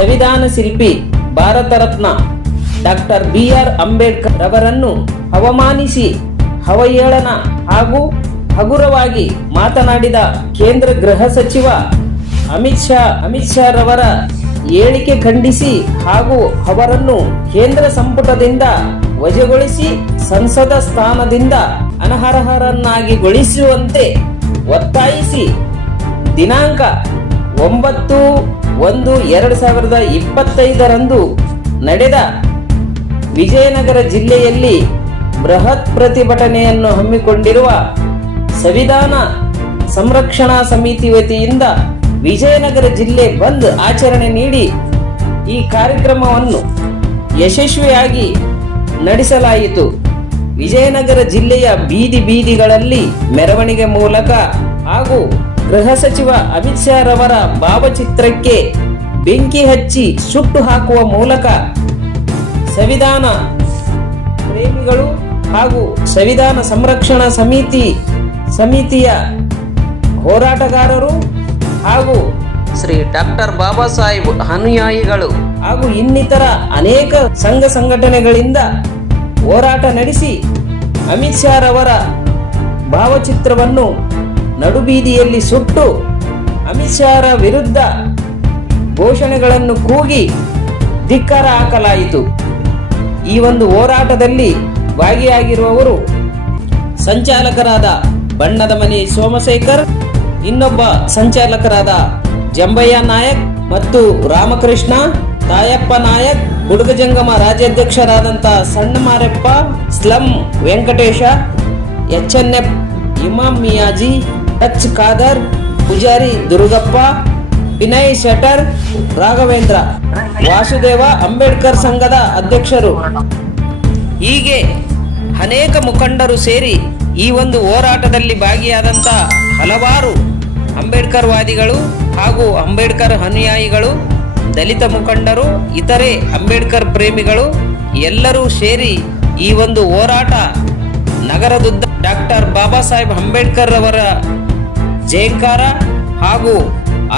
ಸಂವಿಧಾನ ಶಿಲ್ಪಿ, Bharat Ratna doctor B R Ambedkar ಅವರನ್ನು ಅವಮಾನಿಸಿ ಅವಹೇಳನ ಹಾಗೂ ಹಗುರವಾಗಿ ಮಾತನಾಡಿದ ಕೇಂದ್ರ ಗೃಹ ಸಚಿವ ಅಮಿತ್ ಶಾ ಅಮಿತ್ ಶಾ ರವರ ಹೇಳಿಕೆ ಖಂಡಿಸಿ ಹಾಗೂ ಅವರನ್ನು ಕೇಂದ್ರ ಸಂಪುಟದಿಂದ ವಜಾಗೊಳಿಸಿ ಸಂಸದ ಸ್ಥಾನದಿಂದ ಅನರ್ಹರನ್ನಾಗಿಗೊಳಿಸುವಂತೆ ಒತ್ತಾಯಿಸಿ. ದಿನಾಂಕ ಒಂಬತ್ತು ಒಂದು, ಎರಡು ಸಾವಿರದ ಇಪ್ಪತ್ತೈದರಂದು ನಡೆದ ವಿಜಯನಗರ ಜಿಲ್ಲೆಯಲ್ಲಿ ಬೃಹತ್ ಪ್ರತಿಭಟನೆಯನ್ನು ಹಮ್ಮಿಕೊಂಡಿರುವ ಸಂವಿಧಾನ ಸಂರಕ್ಷಣಾ ಸಮಿತಿ ವತಿಯಿಂದ ವಿಜಯನಗರ ಜಿಲ್ಲೆ ಬಂದ್ ಆಚರಣೆ ನೀಡಿ ಈ ಕಾರ್ಯಕ್ರಮವನ್ನು ಯಶಸ್ವಿಯಾಗಿ ನಡೆಸಲಾಯಿತು. ವಿಜಯನಗರ ಜಿಲ್ಲೆಯ ಬೀದಿ ಬೀದಿಗಳಲ್ಲಿ ಮೆರವಣಿಗೆ ಮೂಲಕ ಹಾಗೂ ಗೃಹ ಸಚಿವ ಅಮಿತ್ ಶಾ ರವರ ಭಾವಚಿತ್ರಕ್ಕೆ ಬೆಂಕಿ ಹಚ್ಚಿ ಸುಟ್ಟು ಹಾಕುವ ಮೂಲಕ ಸಂವಿಧಾನ ಪ್ರೇಮಿಗಳು ಹಾಗೂ ಸಂವಿಧಾನ ಸಂರಕ್ಷಣಾ ಸಮಿತಿ ಸಮಿತಿಯ ಹೋರಾಟಗಾರರು ಹಾಗೂ ಶ್ರೀ ಡಾಕ್ಟರ್ ಬಾಬಾ ಸಾಹೇಬ್ ಅನುಯಾಯಿಗಳು ಹಾಗೂ ಇನ್ನಿತರ ಅನೇಕ ಸಂಘ ಸಂಘಟನೆಗಳಿಂದ ಹೋರಾಟ ನಡೆಸಿ ಅಮಿತ್ ಶಾ ರವರ ಭಾವಚಿತ್ರವನ್ನು ನಡುಬೀದಿಯಲ್ಲಿ ಸುಟ್ಟು ಅಮಿತ್ ಶಾರ ವಿರುದ್ಧ ಘೋಷಣೆಗಳನ್ನು ಕೂಗಿ ಧಿಕ್ಕಾರ ಹಾಕಲಾಯಿತು. ಈ ಒಂದು ಹೋರಾಟದಲ್ಲಿ ಭಾಗಿಯಾಗಿರುವವರು ಸಂಚಾಲಕರಾದ ಬಣ್ಣದ ಮನೆ ಸೋಮಶೇಖರ್, ಇನ್ನೊಬ್ಬ ಸಂಚಾಲಕರಾದ ಜಂಬಯ್ಯ ನಾಯಕ್ ಮತ್ತು ರಾಮಕೃಷ್ಣ, ತಾಯಪ್ಪ ನಾಯಕ್ ಹುಡುಗಜಂಗಮ ರಾಜ್ಯಾಧ್ಯಕ್ಷರಾದಂಥ Sanna Marappa slum Venkatesha, H N F, Imam Miyaji touch Khader, Pujari Durugappa, Vinay Shettar Raghavendra, Vasudeva Ambedkar ಸಂಘದ ಅಧ್ಯಕ್ಷರು. ಹೀಗೆ ಅನೇಕ ಮುಖಂಡರು ಸೇರಿ ಈ ಒಂದು ಹೋರಾಟದಲ್ಲಿ ಭಾಗಿಯಾದಂಥ ಹಲವಾರು ಅಂಬೇಡ್ಕರ್ ವಾದಿಗಳು ಹಾಗೂ ಅಂಬೇಡ್ಕರ್ ಅನುಯಾಯಿಗಳು, ದಲಿತ ಮುಖಂಡರು, ಇತರೆ ಅಂಬೇಡ್ಕರ್ ಪ್ರೇಮಿಗಳು, ಎಲ್ಲರೂ ಸೇರಿ ಈ ಒಂದು ಹೋರಾಟ ನಗರದುದ್ದ ಡಾಕ್ಟರ್ ಬಾಬಾ ಸಾಹೇಬ್ ಅಂಬೇಡ್ಕರ್ ಅವರ ಜಯಂಕಾರ ಹಾಗೂ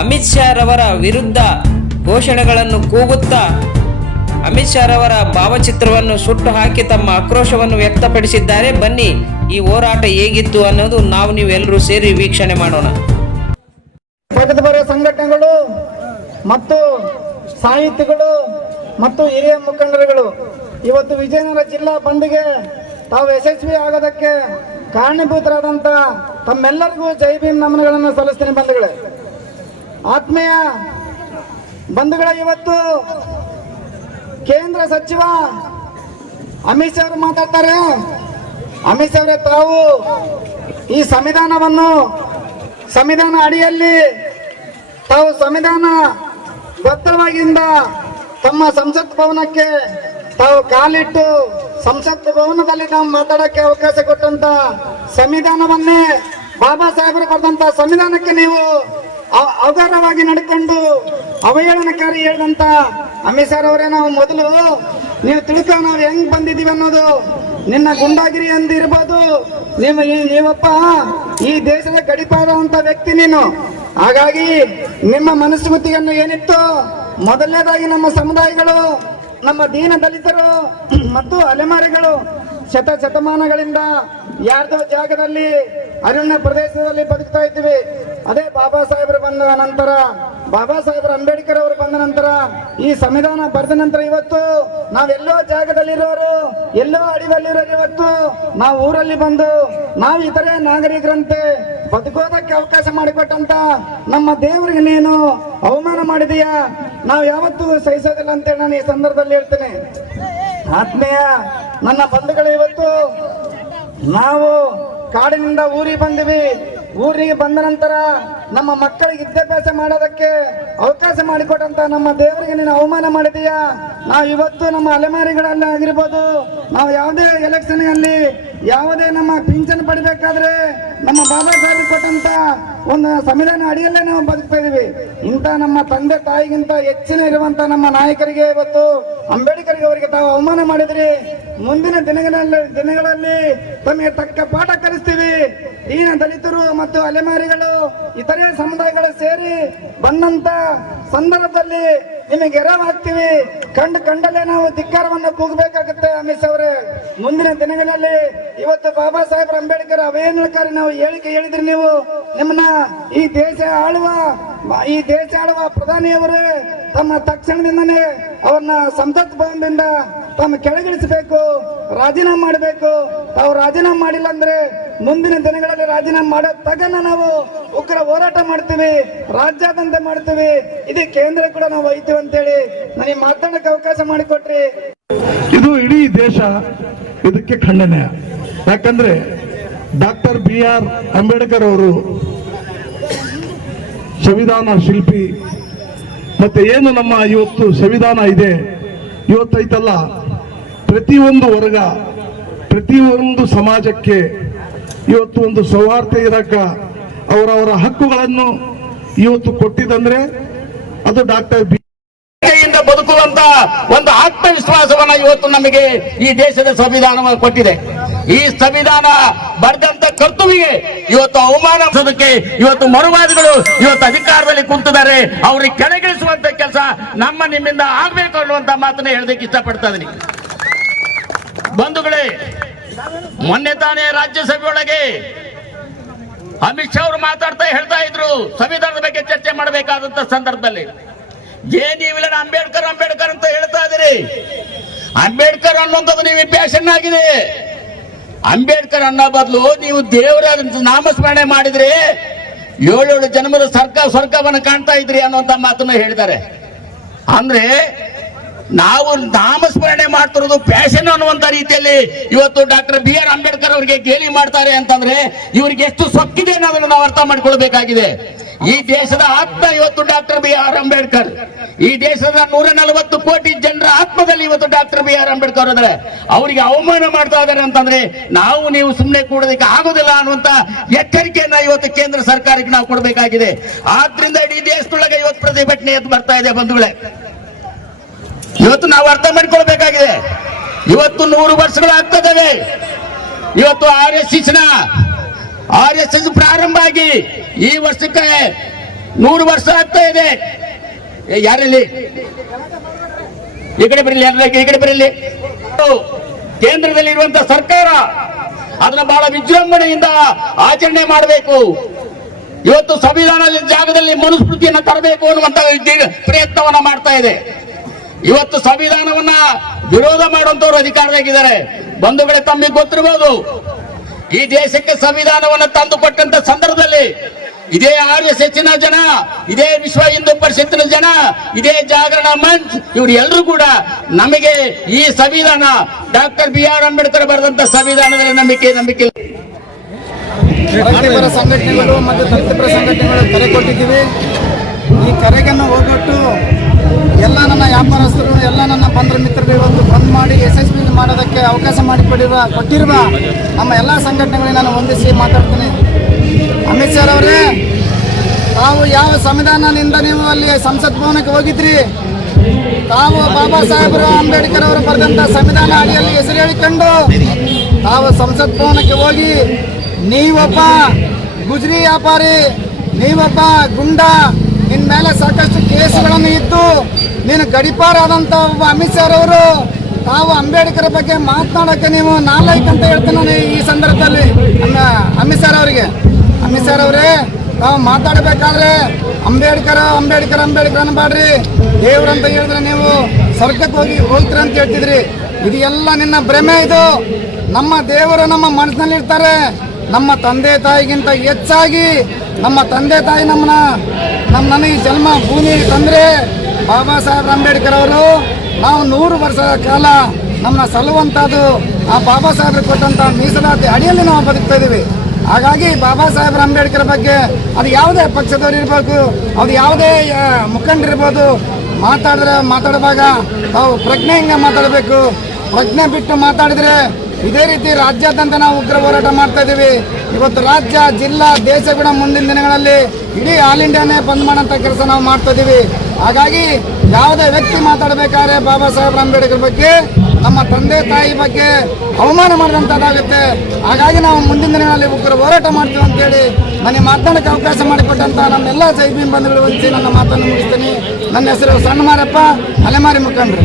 ಅಮಿತ್ ಶಾ ರವರ ವಿರುದ್ಧ ಘೋಷಣೆಗಳನ್ನು ಕೂಗುತ್ತಾ ಅಮಿತ್ ಶಾ ರವರ ಭಾವಚಿತ್ರವನ್ನು ಸುಟ್ಟು ಹಾಕಿ ತಮ್ಮ ಆಕ್ರೋಶವನ್ನು ವ್ಯಕ್ತಪಡಿಸಿದ್ದಾರೆ. ಬನ್ನಿ, ಈ ಹೋರಾಟ ಹೇಗಿತ್ತು ಅನ್ನೋದು ನಾವು ನೀವೆಲ್ಲರೂ ಸೇರಿ ವೀಕ್ಷಣೆ ಮಾಡೋಣ. ಸಂಘಟನೆಗಳು ಮತ್ತು ಸಾಹಿತಿಗಳು ಮತ್ತು ಹಿರಿಯ ಮುಖಂಡರುಗಳು, ಇವತ್ತು ವಿಜಯನಗರ ಜಿಲ್ಲಾ ಬಂದ್ಗೆ ತಾವು ಯಶಸ್ವಿ ಆಗೋದಕ್ಕೆ ಕಾರಣೀಭೂತರಾದಂಥ ತಮ್ಮೆಲ್ಲರಿಗೂ ಜೈ ಭೀಮ್ ನಮನಗಳನ್ನು ಸಲ್ಲಿಸ್ತೀನಿ ಬಂಧುಗಳೇ. ಆತ್ಮೀಯ ಬಂಧುಗಳ, ಇವತ್ತು ಕೇಂದ್ರ ಸಚಿವ ಅಮಿತ್ ಶಾ ಅವರು ಮಾತಾಡ್ತಾರೆ. ಅಮಿತ್ ಶಾ ಅವರೇ, ತಾವು ಈ ಸಂವಿಧಾನವನ್ನು, ಸಂವಿಧಾನ ಅಡಿಯಲ್ಲಿ ತಾವು ಸಂವಿಧಾನ ಬದ್ಧವಾಗಿಂದ ತಮ್ಮ ಸಂಸತ್ ಭವನಕ್ಕೆ ತಾವು ಕಾಲಿಟ್ಟು ಸಂಸತ್ ಭವನದಲ್ಲಿ ನಾವು ಮಾತಾಡಕ್ಕೆ ಅವಕಾಶ ಕೊಟ್ಟಂತ ಸಂವಿಧಾನವನ್ನೇ ಬಾಬಾ ಸಾಹೇಬರು ಬರೆದಂತ ಸಂವಿಧಾನಕ್ಕೆ ನೀವು ಅವಗಾರವಾಗಿ ನಡ್ಕೊಂಡು ಅವಹೇಳನಕಾರಿ ಹೇಳಿದಂತ ಅಮಿತ್ ಶಾ ಅವರೇ ನಾವು ಮೊದಲು ನೀವು ತಿಳ್ಕೊ, ನಾವು ಹೆಂಗ್ ಬಂದಿದೀವಿ ಅನ್ನೋದು ನಿನ್ನ ಗುಂಡಾಗಿರಿ ಅಂದಿರ್ಬೋದು. ನಿಮ್ಮ ನೀವಪ್ಪ ಈ ದೇಶದ ಗಡಿಪಾರವಂತ ವ್ಯಕ್ತಿ ನೀನು. ಹಾಗಾಗಿ ನಿಮ್ಮ ಮನಸ್ಸುಮತಿಯನ್ನು ಏನಿತ್ತು ಮೊದಲನೇದಾಗಿ ನಮ್ಮ ಸಮುದಾಯಗಳು ನಮ್ಮ ದೀನ ದಲಿತರು ಮತ್ತು ಅಲೆಮಾರಿಗಳು ಶತ ಶತಮಾನಗಳಿಂದ ಯಾರ್ದೋ ಜಾಗದಲ್ಲಿ ಅರಣ್ಯ ಪ್ರದೇಶದಲ್ಲಿ ಬದುಕ್ತಾ ಇದ್ದೀವಿ. ಅದೇ ಬಾಬಾ ಸಾಹೇಬರು ಬಂದ ನಂತರ, ಬಾಬಾ ಸಾಹೇಬರು ಅಂಬೇಡ್ಕರ್ ಅವರು ಬಂದ ನಂತರ, ಈ ಸಂವಿಧಾನ ಬರೆದ ನಂತರ ಇವತ್ತು ನಾವೆಲ್ಲೋ ಜಾಗದಲ್ಲಿರೋರು, ಎಲ್ಲೋ ಅಡಿಯಲ್ಲಿರೋರು ಇವತ್ತು ನಾವು ಊರಲ್ಲಿ ಬಂದು ನಾವು ಇತರೆ ನಾಗರಿಕರಂತೆ ಬದುಕೋದಕ್ಕೆ ಅವಕಾಶ ಮಾಡಿಕೊಟ್ಟಂತ ನಮ್ಮ ದೇವರಿಗೆ ನೀನು ಅವಮಾನ ಮಾಡಿದೀಯಾ? ನಾವು ಯಾವತ್ತೂ ಸಹಿಸೋದಿಲ್ಲ ಅಂತೇಳಿ ನಾನು ಈ ಸಂದರ್ಭದಲ್ಲಿ ಹೇಳ್ತೇನೆ. ಆತ್ಮೀಯ, ನನ್ನ ಬಂಧುಗಳು ಇವತ್ತು ನಾವು ಕಾಡಿನಿಂದ ಊರಿಗೆ ಬಂದಿವಿ. ಊರಿಗೆ ಬಂದ ನಂತರ ನಮ್ಮ ಮಕ್ಕಳಿಗೆ ವಿದ್ಯಾಭ್ಯಾಸ ಮಾಡೋದಕ್ಕೆ ಅವಕಾಶ ಮಾಡಿಕೊಟ್ಟಂತ ನಮ್ಮ ದೇವರಿಗೆ ನೀನು ಅವಮಾನ ಮಾಡಿದೀಯಾ? ನಾವು ಇವತ್ತು ನಮ್ಮ ಅಲೆಮಾರಿಗಳಲ್ಲಿ ಆಗಿರ್ಬೋದು. ನಾವು ಯಾವುದೇ ಎಲೆಕ್ಷನ್ ಅಲ್ಲಿ ಯಾವುದೇ ನಮ್ಮ ಪಿಂಚನ್ ಪಡಿಬೇಕಾದ್ರೆ ನಮ್ಮ ಬಾಬಾ ಸಾಹೇಬ್ ಕೊಟ್ಟಂತ ಒಂದು ಸಂವಿಧಾನ ಅಡಿಯಲ್ಲೇ ನಾವು ಬದುಕ್ತಾ ಇದೀವಿ. ಇಂಥ ನಮ್ಮ ತಂದೆ ತಾಯಿಗಿಂತ ಹೆಚ್ಚಿನ ಇರುವಂತ ನಮ್ಮ ನಾಯಕರಿಗೆ ಇವತ್ತು ಅಂಬೇಡ್ಕರ್ಗೆ ಅವರಿಗೆ ತಾವು ಅವಮಾನ ಮಾಡಿದ್ರಿ. ಮುಂದಿನ ದಿನಗಳಲ್ಲಿ ದಿನಗಳಲ್ಲಿ ತಮಗೆ ತಕ್ಕ ಪಾಠ ಕಲಿಸ್ತೀವಿ. ದೀನ ದಲಿತರು ಮತ್ತು ಅಲೆಮಾರಿಗಳು, ಇತರೆ ಸಮುದಾಯಗಳು ಸೇರಿ ಬಂದಂತ ಸಂದರ್ಭದಲ್ಲಿ ನಿಮಗೆ ಎರವಾಗ್ತೀವಿ ಕಂಡ ಕಂಡಲ್ಲೇ ನಾವು ಧಿಕ್ಕಾರವನ್ನು ಕೂಗಬೇಕಾಗುತ್ತೆ ಅಮಿತ್ ಅವರೇ. ಮುಂದಿನ ದಿನಗಳಲ್ಲಿ ಇವತ್ತು ಬಾಬಾ ಸಾಹೇಬ್ ಅಂಬೇಡ್ಕರ್ ಅವೇನಕಾರಿ ನಾವು ಹೇಳಿಕೆ ಹೇಳಿದ್ರಿ ನೀವು? ನಿಮ್ಮನ್ನ ಈ ದೇಶ ಆಳುವ, ಈ ದೇಶ ಆಳುವ ಪ್ರಧಾನಿಯವರೇ ತಮ್ಮ ತಕ್ಷಣದಿಂದನೇ ಅವ್ರನ್ನ ಸಂಸತ್ ಭವನದಿಂದ ತಮ್ಮ ಕೆಳಗಿಳಿಸಬೇಕು, ರಾಜೀನಾಮೆ ಮಾಡಬೇಕು. ತಾವು ರಾಜೀನಾಮೆ ಮಾಡಿಲ್ಲ ಅಂದ್ರೆ ಮುಂದಿನ ದಿನಗಳಲ್ಲಿ ರಾಜೀನಾಮೆ ಮಾಡೋ ತಗನ ನಾವು ಉಗ್ರ ಹೋರಾಟ ಮಾಡ್ತೀವಿ, ರಾಜ್ಯಾದ್ಯಂತ ಮಾಡ್ತೀವಿ. ಇದೇ ಕೇಂದ್ರ ಕೂಡ ನಾವು ಒಯ್ತೀವಿ ಅಂತೇಳಿ ನನಗೆ ಮಾತಾಡಕ್ಕೆ ಅವಕಾಶ ಮಾಡಿಕೊಟ್ರಿ. ಇದು ಇಡೀ ದೇಶ ಇದಕ್ಕೆ ಖಂಡನೆ. ಯಾಕಂದ್ರೆ ಡಾಕ್ಟರ್ ಬಿ ಆರ್ ಅಂಬೇಡ್ಕರ್ ಅವರು ಸಂವಿಧಾನ ಶಿಲ್ಪಿ. ಮತ್ತೆ ಏನು ನಮ್ಮ ಇವತ್ತು ಸಂವಿಧಾನ ಇದೆ? ಇವತ್ತೈತಲ್ಲ, ಪ್ರತಿಯೊಂದು ವರ್ಗ, ಪ್ರತಿಯೊಂದು ಸಮಾಜಕ್ಕೆ ಇವತ್ತು ಒಂದು ಸೌಹಾರ್ದ ಇರಕ್ಕ. ಅವರವರ ಹಕ್ಕುಗಳನ್ನು ಇವತ್ತು ಕೊಟ್ಟಿದಂದ್ರೆ ಅದು ಡಾಕ್ಟರ್ ಬಿ. ಬದುಕುವಂತ ಒಂದು ಆತ್ಮವಿಶ್ವಾಸವನ್ನ ಇವತ್ತು ನಮಗೆ ಈ ದೇಶದ ಸಂವಿಧಾನ ಕೊಟ್ಟಿದೆ. ಈ ಸಂವಿಧಾನ ಬರೆದಂತ ಕರ್ತವ್ಯ ಇವತ್ತು ಅವಮಾನಿಸೋದಕ್ಕೆ ಇವತ್ತು ಮರುವಾದಿಗಳು ಇವತ್ತು ಅಧಿಕಾರದಲ್ಲಿ ಕುಂತಿದ್ದಾರೆ. ಅವ್ರಿಗೆ ಕೆಳಗಿಳಿಸುವಂತ ಕೆಲಸ ನಮ್ಮ ನಿಮ್ಮಿಂದ ಆಗ್ಬೇಕು ಅನ್ನುವಂತ ಮಾತನ್ನ ಹೇಳೋದಕ್ಕೆ ಇಷ್ಟಪಡ್ತಾ ಇದೀನಿ ಬಂಧುಗಳೇ ಮೊನ್ನೆ ತಾನೇ ರಾಜ್ಯಸಭೆಯೊಳಗೆ ಅಮಿತ್ ಶಾ ಅವರು ಮಾತಾಡ್ತಾ ಹೇಳ್ತಾ ಇದ್ರು, ಸಂವಿಧಾನದ ಬಗ್ಗೆ ಚರ್ಚೆ ಮಾಡಬೇಕಾದಂತ ಸಂದರ್ಭದಲ್ಲಿ. ಜೆ ನೀವಿಲ್ಲ ಅಂಬೇಡ್ಕರ್ ಅಂಬೇಡ್ಕರ್ ಅಂತ ಹೇಳ್ತಾ ಇದ್ರಿ ಅಂಬೇಡ್ಕರ್ ಅನ್ನುವಂಥದ್ದು ನೀವು ಪ್ಯಾಷನ್ ಆಗಿದೆ. ಅಂಬೇಡ್ಕರ್ ಅನ್ನೋ ಬದಲು ನೀವು ದೇವರ ನಾಮಸ್ಮರಣೆ ಮಾಡಿದ್ರೆ ಏಳೇಳು ಜನ್ಮದ ಸರ್ಕ ಸ್ವರ್ಗವನ್ನು ಕಾಣ್ತಾ ಇದ್ರಿ ಅನ್ನುವಂತ ಮಾತನ್ನ ಹೇಳಿದ್ದಾರೆ. ಅಂದ್ರೆ ನಾವು ನಾಮಸ್ಮರಣೆ ಮಾಡ್ತಿರೋದು ಫ್ಯಾಷನ್ ಅನ್ನುವಂತ ರೀತಿಯಲ್ಲಿ ಇವತ್ತು ಡಾಕ್ಟರ್ ಬಿ ಆರ್ ಅಂಬೇಡ್ಕರ್ ಅವರಿಗೆ ಗೇಲಿ ಮಾಡ್ತಾರೆ ಅಂತಂದ್ರೆ ಇವರಿಗೆ ಎಷ್ಟು ಸೊಕ್ಕಿದೆ ಅನ್ನೋದನ್ನು ನಾವು ಅರ್ಥ ಮಾಡ್ಕೊಳ್ಬೇಕಾಗಿದೆ. ಈ ದೇಶದ ಆತ್ಮ ಇವತ್ತು ಡಾಕ್ಟರ್ ಬಿ ಆರ್ ಅಂಬೇಡ್ಕರ್. ಈ ದೇಶದ ನೂರ ನಲವತ್ತು ಕೋಟಿ ಜನರ ಆತ್ಮದಲ್ಲಿ ಇವತ್ತು ಡಾಕ್ಟರ್ ಬಿ ಆರ್ ಅಂಬೇಡ್ಕರ್ ಇದ್ದಾರೆ. ಅವರಿಗೆ ಅವಮಾನ ಮಾಡ್ತಾ ಇದ್ದಾರೆ ಅಂತಂದ್ರೆ ನಾವು ನೀವು ಸುಮ್ಮನೆ ಕೂಡೋದಕ್ಕೆ ಆಗೋದಿಲ್ಲ ಅನ್ನುವಂತ ಎಚ್ಚರಿಕೆಯನ್ನ ಇವತ್ತು ಕೇಂದ್ರ ಸರ್ಕಾರಕ್ಕೆ ನಾವು ಕೊಡಬೇಕಾಗಿದೆ. ಆದ್ರಿಂದ ಇಡೀ ದೇಶದೊಳಗೆ ಇವತ್ತು ಪ್ರತಿಭಟನೆ ಎದ್ದು ಬರ್ತಾ ಇದೆ ಬಂಧುಗಳೇ. ಇವತ್ತು ನಾವು ಅರ್ಥ ಮಾಡಿಕೊಳ್ಬೇಕಾಗಿದೆ. ಇವತ್ತು ನೂರು ವರ್ಷಗಳು ಆಗ್ತದವೆ. ಇವತ್ತು ಆರ್ ಎಸ್ ಎಸ್ನ ಆರ್ ಎಸ್ ಎಸ್ ಪ್ರಾರಂಭ ಆಗಿ ಈ ವರ್ಷಕ್ಕೆ ನೂರು ವರ್ಷ ಆಗ್ತಾ ಇದೆ. ಯಾರಲ್ಲಿ? ಈ ಕಡೆ ಬರಲಿ ಯಾರ ಈ ಕಡೆ ಬರಲಿ. ಕೇಂದ್ರದಲ್ಲಿ ಇರುವಂತ ಸರ್ಕಾರ, ಅದನ್ನ ಬಹಳ ವಿಜೃಂಭಣೆಯಿಂದ ಆಚರಣೆ ಮಾಡಬೇಕು. ಇವತ್ತು ಸಂವಿಧಾನದ ಜಾಗದಲ್ಲಿ ಮನುಸ್ಮೃತಿಯನ್ನು ತರಬೇಕು ಅನ್ನುವಂತ ಪ್ರಯತ್ನವನ್ನ ಮಾಡ್ತಾ ಇದೆ. ಇವತ್ತು ಸಂವಿಧಾನವನ್ನ ವಿರೋಧ ಮಾಡುವಂತವ್ರು ಅಧಿಕಾರದಾಗಿದ್ದಾರೆ ಬಂಧುಗಳೇ ತಮಗೆ ಗೊತ್ತಿರಬಹುದು ಈ ದೇಶಕ್ಕೆ ಸಂವಿಧಾನವನ್ನು ತಂದು ಕೊಟ್ಟಂತ ಸಂದರ್ಭದಲ್ಲಿ ಇದೇ ಆರ್ ಎಸ್ ಜನ, ಇದೇ ವಿಶ್ವ ಹಿಂದೂ ಪರಿಷತ್ತಿನ ಜನ, ಇದೇ ಜಾಗರಣ ಮಂಚ್, ಇವರು ಎಲ್ಲರೂ ಕೂಡ ನಮಗೆ ಈ ಸಂವಿಧಾನ, ಡಾಕ್ಟರ್ ಬಿ ಆರ್ ಅಂಬೇಡ್ಕರ್ ಬರೆದಂತ ಸಂವಿಧಾನದಲ್ಲಿ ನಂಬಿಕೆ ನಂಬಿಕೆ ಸಂಘಟನೆಗಳು ಮತ್ತು ಸಂಘಟನೆಗಳು ಕರೆ ಕೊಟ್ಟಿದ್ದೀವಿ. ಈ ಕರೆಗನ್ನು ಹೋಗೊಟ್ಟು ಎಲ್ಲ ನನ್ನ ವ್ಯಾಪಾರಸ್ಥರು, ಎಲ್ಲ ನನ್ನ ಬಂಧು ಮಿತ್ರರು ಇವತ್ತು ಬಂದ್ ಮಾಡಿ ಯಶಸ್ವಿ ಮಾಡೋದಕ್ಕೆ ಅವಕಾಶ ಮಾಡಿಕೊಡಿರುವ ಕೊಟ್ಟಿರುವ ನಮ್ಮ ಎಲ್ಲ ಸಂಘಟನೆಗಳಿಗೆ ನಾನು ಹೊಂದಿಸಿ ಮಾತಾಡ್ತೀನಿ. ಅಮಿತ್ ಶಾ ಅವರೇ, ತಾವು ಯಾವ ಸಂವಿಧಾನದಿಂದ ನೀವು ಅಲ್ಲಿ ಸಂಸತ್ ಭವನಕ್ಕೆ ಹೋಗಿದ್ರಿ? ತಾವು ಬಾಬಾ ಸಾಹೇಬರು ಅಂಬೇಡ್ಕರ್ ಅವರು ಬರೆದಂತ ಸಂವಿಧಾನ ಅಡಿಯಲ್ಲಿ ಹೆಸರು ಹೇಳಿಕೊಂಡು ತಾವು ಸಂಸತ್ ಭವನಕ್ಕೆ ಹೋಗಿ ನೀವೊಬ್ಬ ಗುಜರಿ ವ್ಯಾಪಾರಿ, ನೀವೊಬ್ಬ ಗುಂಡ ನಿನ್ ಮೇಲೆ ಸಾಕಷ್ಟು ಕೇಸುಗಳನ್ನು ಇದ್ದು ನೀನು ಗಡಿಪಾರಾದಂತ ಒಬ್ಬ ಅಮಿತ್ ಶಾ ಅವರು ತಾವು ಅಂಬೇಡ್ಕರ್ ಬಗ್ಗೆ ಮಾತನಾಡಕ್ಕೆ ನೀವು ನಾಲೈಕ್ ಅಂತ ಹೇಳ್ತೀನಿ ನಾನು ಈ ಸಂದರ್ಭದಲ್ಲಿ. ಅಮಿತ್ ಶಾ ಅವರಿಗೆ. ಅಮಿತ್ ಶಾ ಅವರೇ, ತಾವು ಮಾತಾಡಬೇಕಾದ್ರೆ ಅಂಬೇಡ್ಕರ್ ಅಂಬೇಡ್ಕರ್ ಅಂಬೇಡ್ಕರ್ ಅನ್ಬೇಡ್ರಿ ದೇವ್ರಂತ ಹೇಳಿದ್ರೆ ನೀವು ಸ್ವರ್ಗಕ್ಕೆ ಹೋಗಿ ಹೋಗ್ತೀರ ಅಂತ ಹೇಳ್ತಿದ್ರಿ. ಇದು ಎಲ್ಲ ನಿನ್ನ ಭ್ರಮೆ ಇದು. ನಮ್ಮ ದೇವರು ನಮ್ಮ ಮನಸ್ಸಿನಲ್ಲಿ ಇರ್ತಾರೆ ನಮ್ಮ ತಂದೆ ತಾಯಿಗಿಂತ ಹೆಚ್ಚಾಗಿ ನಮ್ಮ ತಂದೆ ತಾಯಿ ನಮ್ಮನ್ನ ನಮ್ಮ ನನಗೆ ಜನ್ಮ ಭೂಮಿ ತಂದರೆ ಬಾಬಾ ಸಾಹೇಬ್ ಅಂಬೇಡ್ಕರ್ ಅವರು, ನಾವು ನೂರು ವರ್ಷದ ಕಾಲ ನಮ್ಮನ್ನ ಸಲ್ಲುವಂಥದ್ದು ಆ ಬಾಬಾ ಸಾಹೇಬ್ರು ಕೊಟ್ಟಂಥ ಮೀಸಲಾತಿ ಅಡಿಯಲ್ಲಿ ನಾವು ಬದುಕ್ತಾ ಇದ್ದೀವಿ. ಹಾಗಾಗಿ ಬಾಬಾ ಸಾಹೇಬ್ರ ಅಂಬೇಡ್ಕರ್ ಬಗ್ಗೆ ಅದು ಯಾವುದೇ ಪಕ್ಷದವ್ರು ಇರ್ಬೇಕು ಅದು ಯಾವುದೇ ಮುಖಂಡರಿರ್ಬೋದು ಮಾತಾಡಿದ್ರೆ ಮಾತಾಡುವಾಗ ತಾವು ಪ್ರಜ್ಞೆಯಿಂದ ಮಾತಾಡಬೇಕು. ಪ್ರಜ್ಞೆ ಬಿಟ್ಟು ಮಾತಾಡಿದ್ರೆ ಇದೇ ರೀತಿ ರಾಜ್ಯಾದ್ಯಂತ ನಾವು ಉಗ್ರ ಹೋರಾಟ ಮಾಡ್ತಾ ಇದ್ದೀವಿ. ಇವತ್ತು ರಾಜ್ಯ, ಜಿಲ್ಲಾ, ದೇಶ ಕೂಡ ಮುಂದಿನ ದಿನಗಳಲ್ಲಿ ಇಡೀ ಆಲ್ ಇಂಡಿಯಾನೇ ಬಂದ್ ಮಾಡೋಂಥ ಕೆಲಸ ನಾವು ಮಾಡ್ತಾ ಇದ್ದೀವಿ. ಹಾಗಾಗಿ ಯಾವುದೇ ವ್ಯಕ್ತಿ ಮಾತಾಡಬೇಕಾದ್ರೆ ಬಾಬಾ ಸಾಹೇಬ್ ಅಂಬೇಡ್ಕರ್ ಬಗ್ಗೆ, ನಮ್ಮ ತಂದೆ, ತಾಯಿ ಬಗ್ಗೆ ಅವಮಾನ ಮಾಡಿದಂಥದ್ದಾಗುತ್ತೆ ಹಾಗಾಗಿ ನಾವು ಮುಂದಿನ ದಿನಗಳಲ್ಲಿ ಉಗ್ರ ಹೋರಾಟ ಮಾಡ್ತೀವಿ ಅಂತೇಳಿ ನನಗೆ ಮಾತನಾಡಕ್ಕೆ ಅವಕಾಶ ಮಾಡಿಕೊಟ್ಟಂತ ನಮ್ಮೆಲ್ಲ ಜೈಬೀನ್ ಬಂಧುಗಳು ವಹಿಸಿ ನನ್ನ ಮಾತನ್ನು ಮುಗಿಸ್ತೀನಿ. ನನ್ನ ಹೆಸರು ಸಣ್ಣ ಮಾರಪ್ಪ ಅಲೆಮಾರಿ ಮುಖಂಡರು.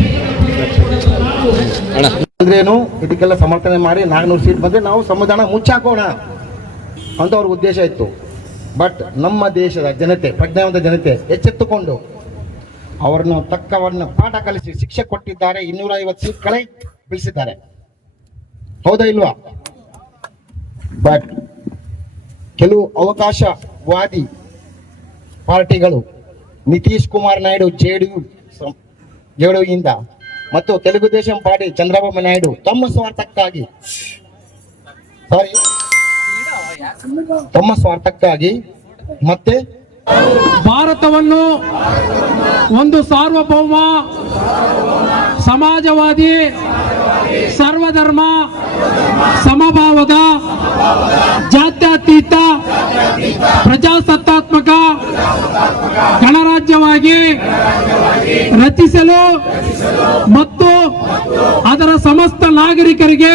ಅಂದ್ರೇನು ಇದಕ್ಕೆಲ್ಲ ಸಮರ್ಥನೆ ಮಾಡಿ ನಾಲ್ಕುನೂರು ಸೀಟ್ ಬಂದರೆ ನಾವು ಸಂವಿಧಾನ ಮುಚ್ಚಾಕೋಣ ಅಂತ ಅವ್ರ ಉದ್ದೇಶ ಇತ್ತು. ಬಟ್ ನಮ್ಮ ದೇಶದ ಜನತೆ, ಪ್ರಜ್ಞಾವಂತ ಜನತೆ ಎಚ್ಚೆತ್ತುಕೊಂಡು ಅವರನ್ನು ತಕ್ಕವನ್ನ ಪಾಠ ಕಲಿಸಿ ಶಿಕ್ಷೆ ಕೊಟ್ಟಿದ್ದಾರೆ. ಇನ್ನೂರ ಐವತ್ತು ಸೀಟ್ ಕಳೆ ಬೀಳಿಸಿದ್ದಾರೆ. ಹೌದಾ ಇಲ್ವಾ? ಬಟ್ ಕೆಲವು ಅವಕಾಶವಾದಿ ಪಾರ್ಟಿಗಳು ನಿತೀಶ್ ಕುಮಾರ್ ನಾಯ್ಡು ಜೆಡಿಯು ಜೆಡಿಯುಯಿಂದ ಮತ್ತು ತೆಲುಗು ದೇಶಂ ಪಾರ್ಟಿ ಚಂದ್ರಬಾಬು ನಾಯ್ಡು ತಮ್ಮ ಸ್ವಾರ್ಥಕ್ಕಾಗಿ. ಸಾರಿ ತಮ್ಮ ಸ್ವಾರ್ಥಕ್ಕಾಗಿ ಮತ್ತೆ ಭಾರತವನ್ನು ಒಂದು ಸಾರ್ವಭೌಮ, ಸಮಾಜವಾದಿ, ಸರ್ವಧರ್ಮ, ಸಮಭಾವದ, ಜಾತ್ಯತೀತ, ಪ್ರಜಾಸತ್ತಾತ್ಮಕ ಗಣರಾಜ್ಯವಾಗಿ ರಚಿಸಲು ಮತ್ತು ಅದರ ಸಮಸ್ತ ನಾಗರಿಕರಿಗೆ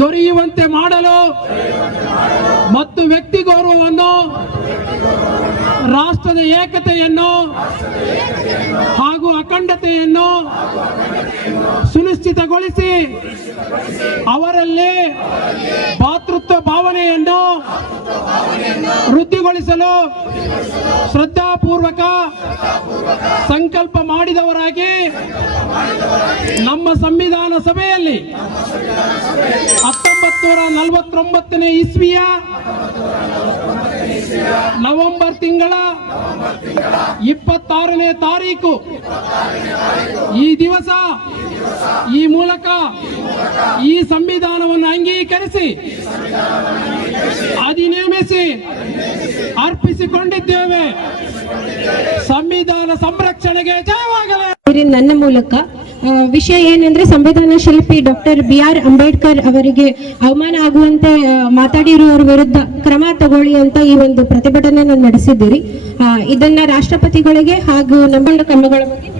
ದೊರೆಯುವಂತೆ ಮಾಡಲು ಮತ್ತು ವ್ಯಕ್ತಿ ಗೌರವವನ್ನು ರಾಷ್ಟ್ರದ ಏಕತೆಯನ್ನು ಹಾಗೂ ಅಖಂಡತೆಯನ್ನು ಸುನಿಶ್ಚಿತಗೊಳಿಸಿ ಅವರಲ್ಲಿ ಭಾತೃತ್ವ ಭಾವನೆಯನ್ನು ವೃದ್ಧಿಗೊಳಿಸಲು ಶ್ರದ್ಧಾಪೂರ್ವಕ ಸಂಕಲ್ಪ ಮಾಡಿದವರಾಗಿ ನಮ್ಮ ಸಂವಿಧಾನ ಸಭೆಯಲ್ಲಿ ಹತ್ತೊಂಬತ್ತು ನೂರ ನಲವತ್ತೊಂಬತ್ತನೇ ಇಸ್ವಿಯ ನವೆಂಬರ್ ತಿಂಗಳ ಇಪ್ಪತ್ತಾರನೇ ತಾರೀಕು. ಈ ದಿವಸ ಈ ಮೂಲಕ ಈ ಸಂವಿಧಾನವನ್ನು ಅಂಗೀಕರಿಸಿ ಅಧಿನೇಮಿಸಿ ಅರ್ಪಿಸಿಕೊಂಡಿದ್ದೇವೆ. ಸಂವಿಧಾನ ಸಂರಕ್ಷಣೆಗೆ ಜಯವಾಗಲಿ. ನನ್ನ ಮೂಲಕ ವಿಷಯ ಏನಂದ್ರೆ ಸಂವಿಧಾನ ಶಿಲ್ಪಿ ಡಾಕ್ಟರ್ ಬಿ ಆರ್ ಅಂಬೇಡ್ಕರ್ ಅವರಿಗೆ ಅವಮಾನ ಆಗುವಂತೆ ಮಾತಾಡಿರುವವರ ವಿರುದ್ಧ ಕ್ರಮ ತಗೊಳ್ಳಿ ಅಂತ ಈ ಒಂದು ಪ್ರತಿಭಟನೆ ನಡೆಸಿದ್ದೀರಿ. ಇದನ್ನ ರಾಷ್ಟ್ರಪತಿಗಳಿಗೆ ಹಾಗೂ ನಮ್ಮ ಕ್ರಮಗಳ ಬಗ್ಗೆ